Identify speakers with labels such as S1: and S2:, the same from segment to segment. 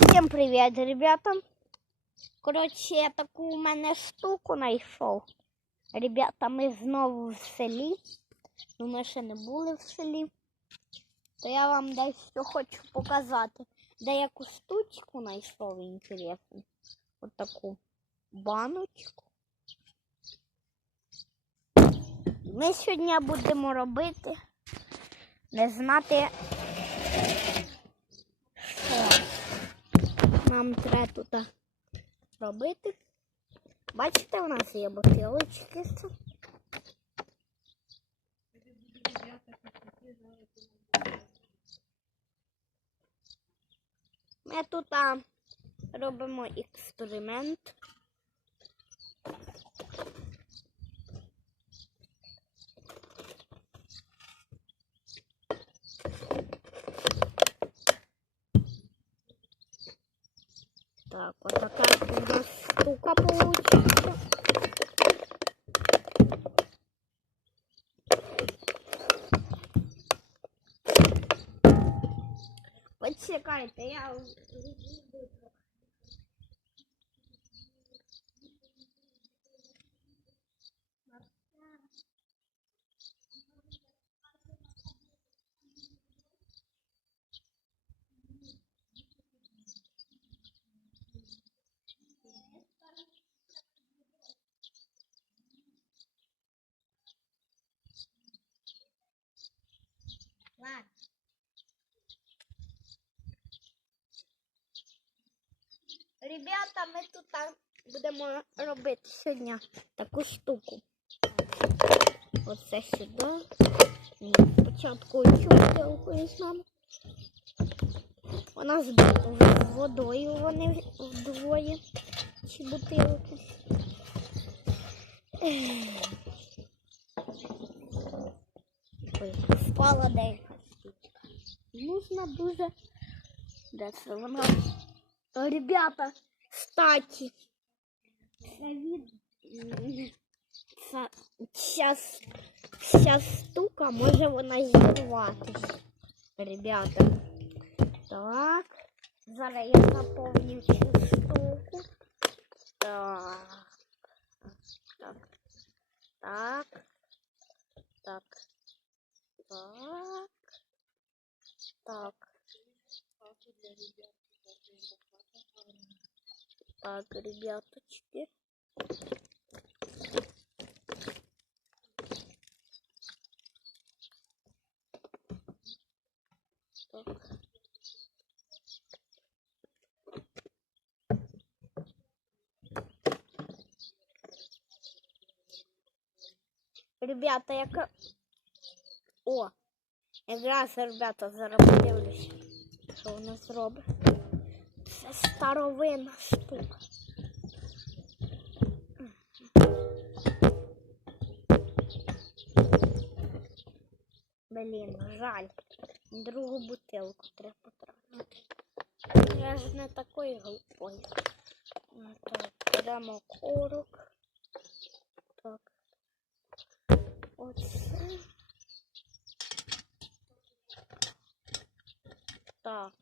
S1: Всім привіт, ребята. Коротше, я таку у мене штуку знайшов. Ребята, ми знову в селі. Ну, ми ще не були в селі. То я вам дещо хочу показати. Деяку штучку знайшов інтересну. От таку баночку. Ми сьогодні будемо робити. Не знати, що нам треба тут робити. Бачите, у нас є бутилочки. Ми тут робимо експеримент. Так, вот такая у нас штука получится. Почекайте, я Ребята, ми тут будемо робити сьогодні таку штуку. Оце сюди. Спочатку бутилку візьмемо. Вона з водою вони вдвоє. Ці бутилки. Ой, впала деяка штучка. Нужно дуже. Де це вона? Ребята, кстати, це від... м, ця, ця, с- ця штука може вона зірватися. Ребята. Так. Зараз я наповню цю штуку. Так. Так. Так. Так. Так. Так. Так, ребяточки. Так. Ребята, яка... О, якраз, ребята, подивлюсь, що вона зробить. Це старовинна штука. Блін, жаль. Другу бутилку треба потратити. Я ж не такий глупий. Ну, Так, беремо корок. Так. Оце. Так.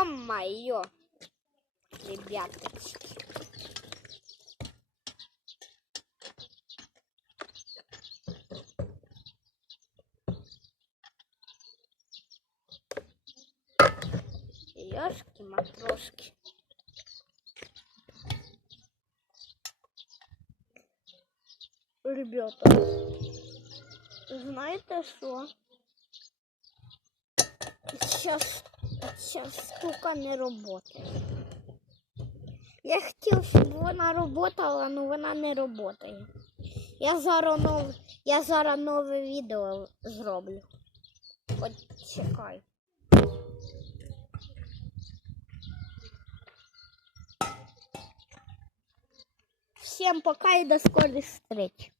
S1: Ё-моё! Ребяточки. Ёшки матрошки. Ребята, знаєте що? Сейчас, сейчас штука не работает. Я хотів, щоб вона работала, але вона не работає. Я зараз нов... я зараз нове відео зроблю. От чекай. Всем пока и до скорых встреч.